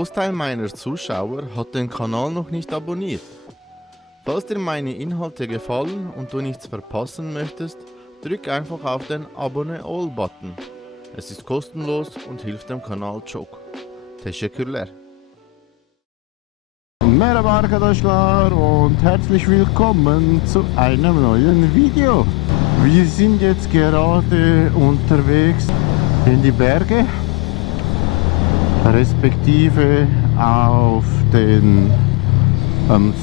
Großteil meiner Zuschauer hat den Kanal noch nicht abonniert. Falls dir meine Inhalte gefallen und du nichts verpassen möchtest, drück einfach auf den Abonne All-Button. Es ist kostenlos und hilft dem Kanal çok. Teşekkürler. Merhaba arkadaşlar und herzlich willkommen zu einem neuen Video. Wir sind jetzt gerade unterwegs in die Berge, respektive auf den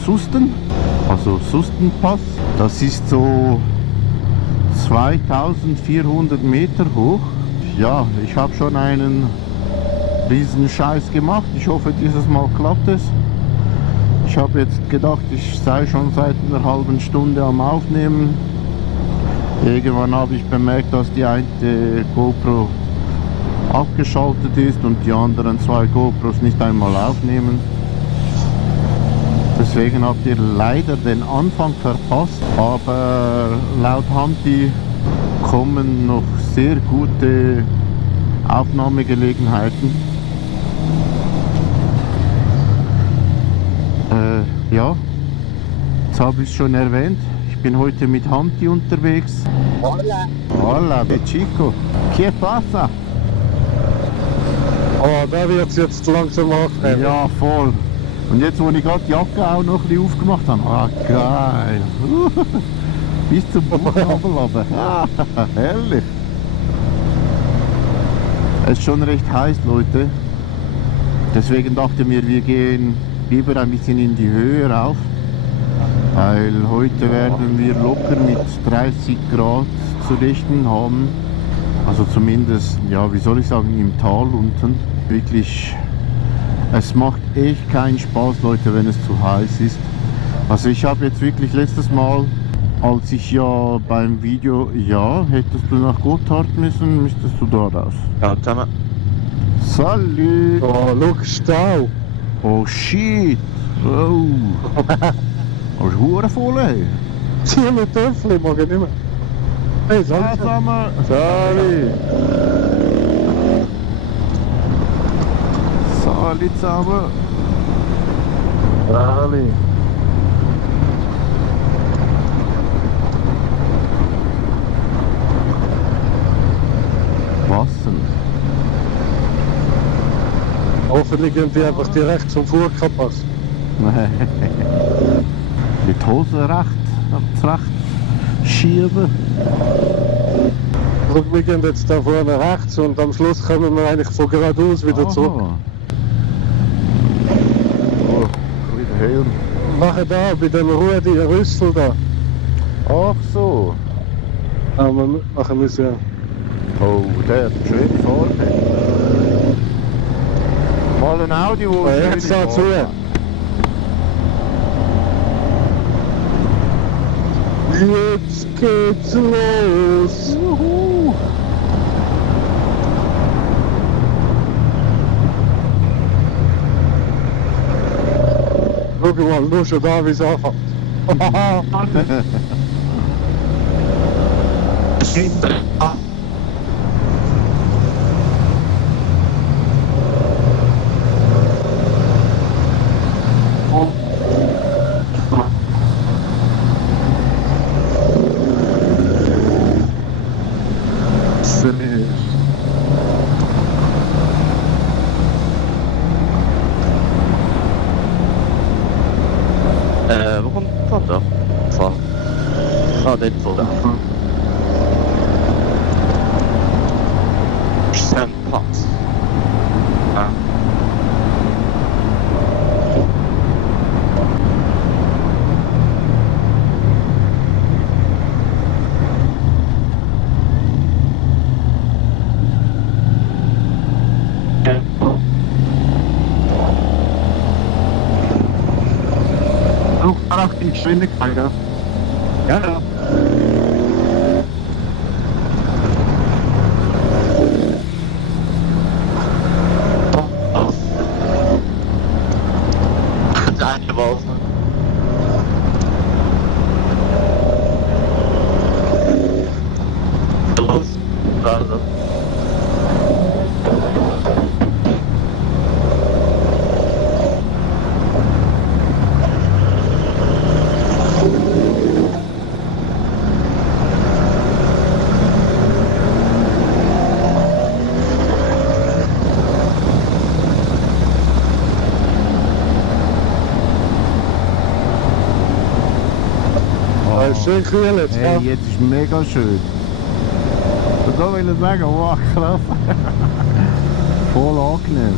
Susten, also Sustenpass. Das ist so 2400 Meter hoch. Ja, ich habe schon einen riesen Scheiß gemacht. Ich hoffe, dieses Mal klappt es. Ich habe jetzt gedacht, ich sei schon seit einer halben Stunde am Aufnehmen. Irgendwann habe ich bemerkt, dass die eine GoPro abgeschaltet ist und die anderen zwei GoPros nicht einmal aufnehmen. Deswegen habt ihr leider den Anfang verpasst, aber laut Hamti kommen noch sehr gute Aufnahmegelegenheiten. Ja, jetzt habe ich es schon erwähnt, ich bin heute mit Hamti unterwegs. Hola. Hola, mi chico. ¿Qué pasa? Oh, da wird es jetzt langsam aufnehmen. Ja, voll. Und jetzt, wo ich gerade die Jacke auch noch ein bisschen aufgemacht habe, ah, geil. Bis zum Bauchnabel runter. Herrlich. Es ist schon recht heiß, Leute. Deswegen dachte ich mir, wir gehen lieber ein bisschen in die Höhe rauf. Weil heute werden wir locker mit 30 Grad zu rechnen haben. Also zumindest, ja, wie soll ich sagen, im Tal unten. Wirklich, es macht echt keinen Spaß, Leute, wenn es zu heiß ist. Also ich habe jetzt wirklich letztes Mal, als ich ja beim Video, ja, hättest du nach Gotthard müssen, müsstest du da raus. Ja, zusammen. Salut! Oh, look, Stau. Oh shit! Oh! Das ist hure voll, ey! Zieh mit Töpfchen, mag ich nicht mehr. Hey, Salz. Zusammen! Sali. Salut zusammen! Sali. Was denn? Hoffentlich gehen die einfach direkt zum Furka-Pass. Nein. Die Hose rechts schieben. Also, wir gehen jetzt da vorne rechts und am Schluss kommen wir eigentlich von geradeaus wieder zurück. Oh, wieder her. Nachher da, bei dem Rudi Rüssel da. Ach so. Aber nachher müssen wir... Oh, der hat eine schöne Farbe. Mal ein Audi, wo Ja, jetzt da zu. Jetzt geht's los! Juhu. Schau mal, nur schon da, wie es anfängt. Wo kommt das da? Von. Ah, dort vorne. Sandpass. Ah. Auch die Geschwindigkeit, ja? Ja. Reingeworfen. Los. Also. schön kühl jetzt. Hey, Ja. jetzt ist mega schön. Und da will ich sagen, wow, krass. Voll angenehm.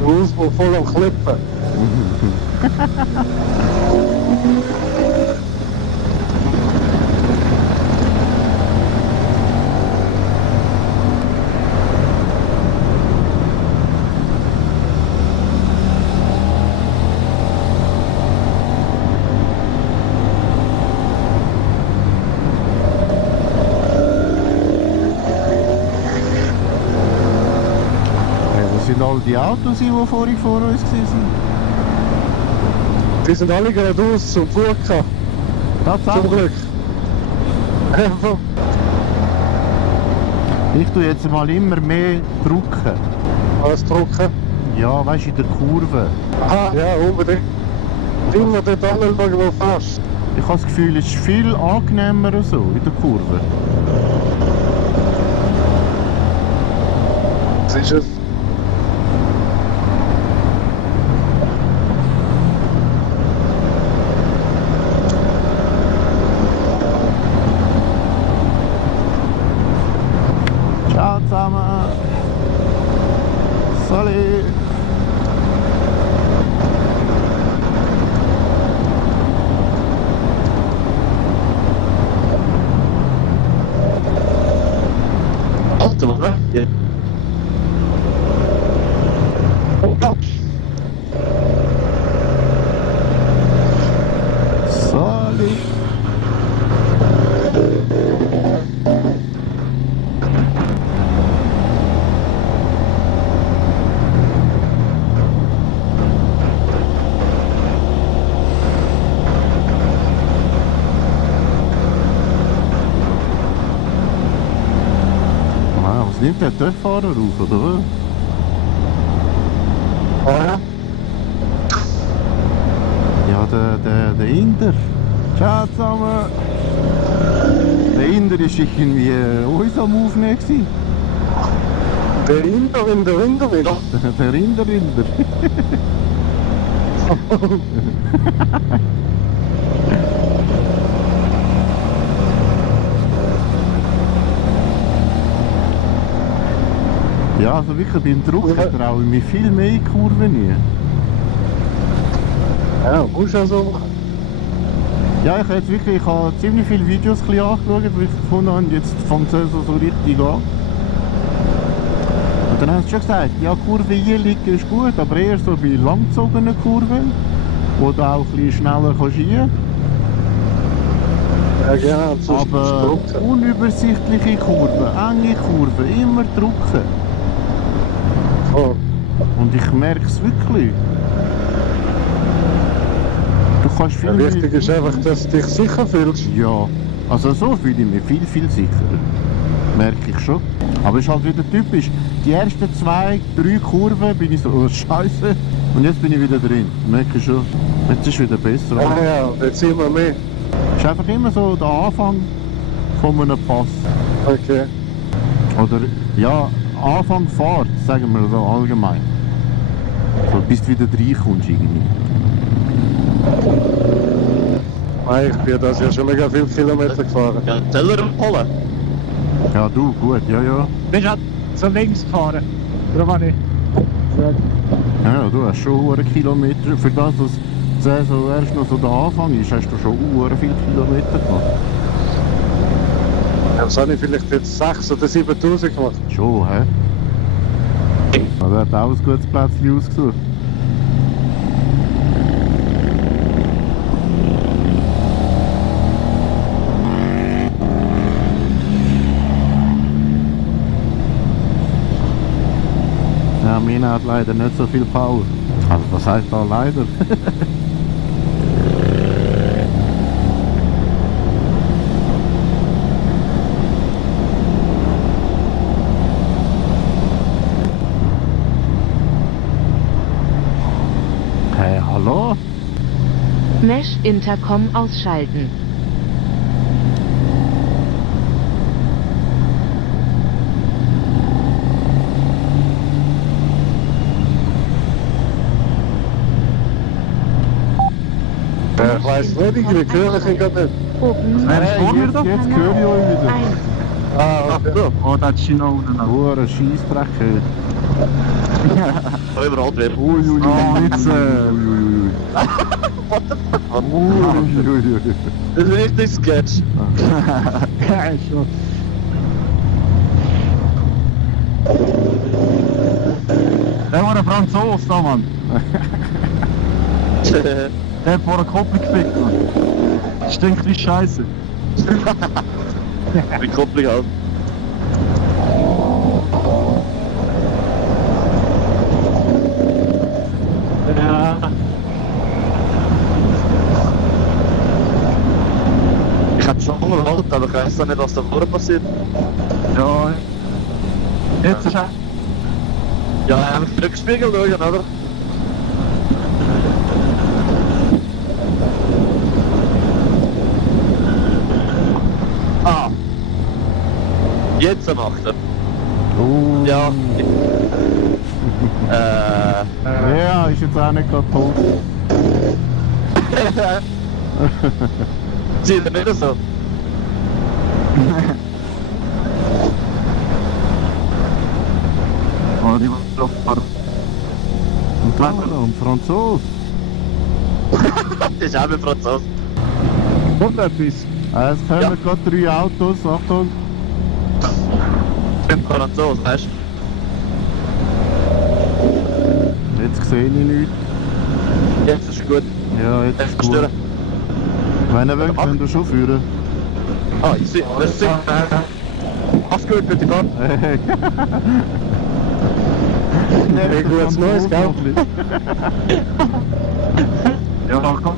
Der Ausbau voll am Klippen. Das sind all die Autos, die vorhin vor uns waren. Die sind alle geradeaus zum Burka. Zum Tatsächlich. Glück. Ich tue jetzt mal immer mehr drücken. Alles drucken. Ja, weißt du, in der Kurve. Aha, ja, unbedingt. Immer dort anschauen, wo du fährst. Ich habe das Gefühl, es ist viel angenehmer so in der Kurve. Das ist es. Ciao zusammen. Salut. Alter, was? Ja. Oh, ja. Salut. Ah, was nimmt der Töpffahrer auf, oder? Ja. Ja, der Inder. Ciao zusammen. Der Inder war irgendwie uns am Aufnehmen gewesen. Der Inder in der Winterwind. Der Inder. Ja, also wirklich beim Drucken traue ich mich viel mehr in die Kurve nie. Ja, muss ja so machen. Ja, ich habe ziemlich viele Videos ein bisschen angeschaut, weil ich gefunden habe, jetzt fängt es so richtig an. Und dann haben sie schon gesagt, ja, Kurve hier liegen ist gut, aber eher so bei langgezogenen Kurven, wo du auch ein bisschen schneller schieben Ja, genau. So Aber drucken. unübersichtliche Kurven, enge Kurven, immer drücken. Oh. Und ich merke es wirklich. Du kannst viel Ja, wichtig ist mehr- einfach, dass du dich sicher fühlst. Ja, also so fühle ich mich viel, viel sicherer. Merke ich schon. Aber es ist halt wieder typisch. Die ersten 2, 3 Kurven bin ich so, oh Scheiße. Und jetzt bin ich wieder drin. Merke ich schon. Jetzt ist es wieder besser. Ah ja, jetzt immer mehr. Es ist einfach immer so der Anfang von einem Pass. Okay. Oder ja, Anfang Fahrt, sagen wir so allgemein. So, bis du wieder reinkommst irgendwie. Nein, ich bin das ja schon mega viele Kilometer gefahren. Ja, Teller holen. Ja du, gut, ja, ja. Bist du so links gefahren? Oder war nicht? Ja, du hast schon hure Kilometer. Für das, dass die Saison erst noch so der Anfang ist, hast du schon hure viele Kilometer gemacht. Ja, was habe ich vielleicht jetzt 6.000 oder 7.000 gemacht? Schon, hä? Da wird auch ein gutes Plätzchen ausgesucht. Ja, meine hat leider nicht so viel Power. Also was heißt da leider? Hey, hallo? Mesh Intercom ausschalten. Ich weiss nicht, irgendwie höre ich ihn gerade nicht. Wer ist vor mir da? Jetzt höre ich euch wieder. Ah, okay. Oh, da ist China unten noch. Oh, ein Scheissdreck. Überall drin. Ui, ui, ui. Oh, jetzt, Ui, ui, ui. Ui, ui, ui. Das ist richtig Sketch. Ja, schon. Der war ein Franzose da, Mann. Der hat vor der Kopplung gefickt, Mann. Stinkt wie Scheiße. Wie Kopplung halt. Ja. Ich hätte schon Hunger gehalten, aber ich weiss doch nicht, was da vorne passiert. Ja. Jetzt ist er. Ja, einfach den Rückspiegel schauen, oder? Ah. Jetzt macht er. Oh. Ja. Ja, ist jetzt auch nicht gerade tot. Sieht er nicht so? Oh, die war doch fahren. Und dann und Franzose. Das ist auch ein Franzose. Und etwas. Es kommen Ja. gerade 3 Autos, Achtung. Ein Franzose, weißt du? Jetzt sehe ich nichts. Jetzt ist gut. Ja, jetzt ist Jetzt gut. stören. Wenn ihr wollt, könnt ihr schon führen. Ah, ich sehe. Das ist Hast du gut für die Fahrt? Hey, gutes Neues, gell? Ja, komm.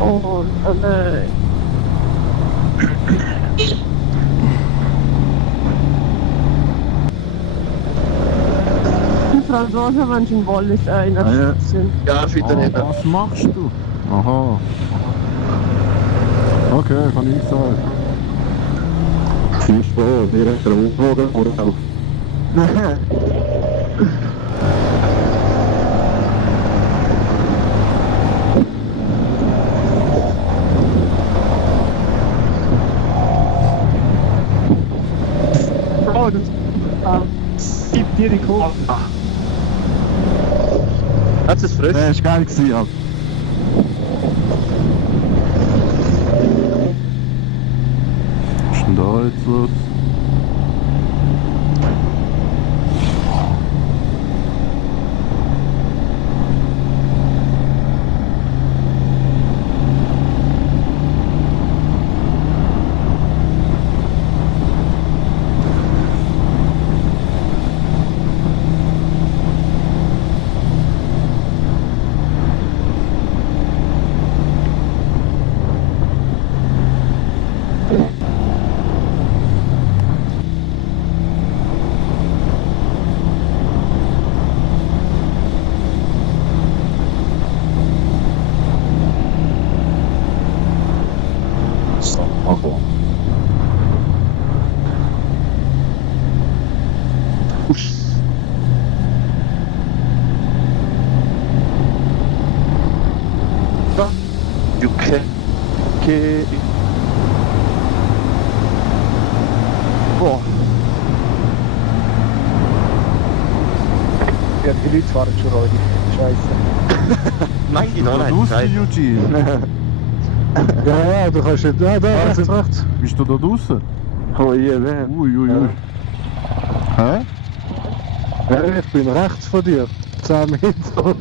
Oh, nein. Die Franzosen wünschen Wallis in der Ja. sind. Ja, ist weiter hinten. Was machst du? Aha. Okay, kann ich sagen. Viel Spaß, wir haben einen Umwogen oder auch. Oh, das gibt dir die Kurve. Hat es frisch? Der ist geil gewesen, ja. Was ist denn da jetzt los? Okay. You can. Okay. Boah. Ja, die Leute fahren schon heute. Scheiße. Nein, die noch Da nicht. draussen, Nein. Eugene? Ja, du kannst nicht. Ja, da, rechts und rechts. Bist du da draussen? Oh, hier, wer? Ui, ui, ui. Hä? Ja, ich bin rechts von dir. 10 Meter.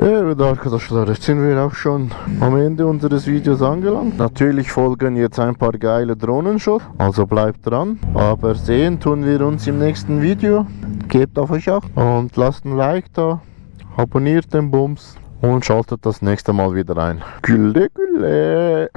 Ja, liebe Arkadaşlar, jetzt sind wir auch schon am Ende unseres Videos angelangt. Natürlich folgen jetzt ein paar geile Drohnenshots, also bleibt dran. Aber sehen tun wir uns im nächsten Video. Gebt auf euch Acht und lasst ein Like da, abonniert den Bums und schaltet das nächste Mal wieder ein. Gülle, gülle!